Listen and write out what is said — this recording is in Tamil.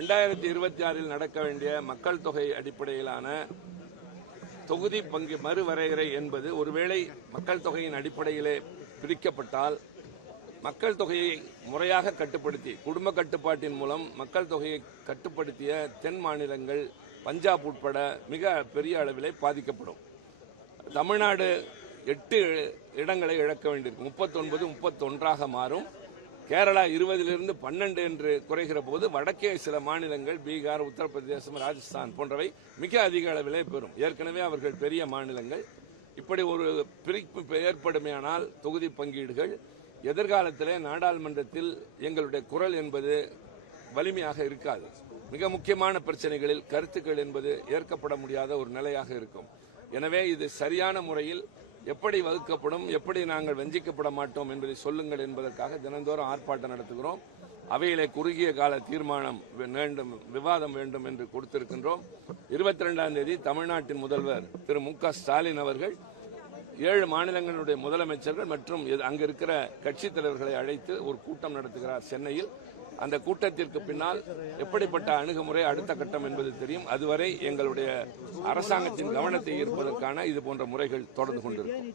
2026 நடக்க வேண்டிய மக்கள் தொகை அடிப்படையிலான தொகுதி பங்கு மறுவரையறை என்பது ஒருவேளை மக்கள் தொகையின் அடிப்படையிலே பிரிக்கப்பட்டால் மக்கள் தொகையை முறையாக கட்டுப்படுத்தி குடும்ப கட்டுப்பாட்டின் மூலம் மக்கள் தொகையை கட்டுப்படுத்திய தென் மாநிலங்கள் பஞ்சாப் உட்பட மிக பெரிய அளவிலே பாதிக்கப்படும். தமிழ்நாடு 8 இடங்களை இழக்க வேண்டியிருக்கும். 39 31ஆக மாறும். கேரளா 20லிருந்து 12 என்று குறைகிற போது வடக்கே சில மாநிலங்கள் பீகார், உத்தரப்பிரதேசம், ராஜஸ்தான் போன்றவை மிக அதிக அளவிலே பெறும். ஏற்கனவே அவர்கள் பெரிய மாநிலங்கள். இப்படி ஒரு பிரிப்பு ஏற்படுமையானால் தொகுதி பங்கீடுகள் எதிர்காலத்திலே நாடாளுமன்றத்தில் எங்களுடைய குரல் என்பது வலிமையாக இருக்காது. மிக முக்கியமான பிரச்சனைகளில் கருத்துக்கள் என்பது ஏற்கப்பட முடியாத ஒரு நிலையாக இருக்கும். எனவே இது சரியான முறையில் எப்படி வகுக்கப்படும், எப்படி நாங்கள் வஞ்சிக்கப்பட மாட்டோம் என்பதை சொல்லுங்கள் என்பதற்காக தினந்தோறும் ஆர்ப்பாட்டம் நடத்துகிறோம். அவையிலே குறுகிய கால தீர்மானம் வேண்டும், விவாதம் வேண்டும் என்று கொடுத்திருக்கின்றோம். 22ஆம் தேதி தமிழ்நாட்டின் முதல்வர் திரு மு.க. ஸ்டாலின் அவர்கள் 7 மாநிலங்களுடைய முதலமைச்சர்கள் மற்றும் அங்கு இருக்கிற கட்சித் தலைவர்களை அழைத்து ஒரு கூட்டம் நடத்துகிறார் சென்னையில். அந்த கூட்டத்திற்கு பின்னால் எப்படிப்பட்ட அணுகுமுறை அடுத்த கட்டம் என்பது தெரியும். அதுவரை எங்களுடைய அரசாங்கத்தின் கவனத்தை ஈர்ப்பதற்கான இது போன்ற முறைகள் தொடர்ந்து கொண்டிருக்கும்.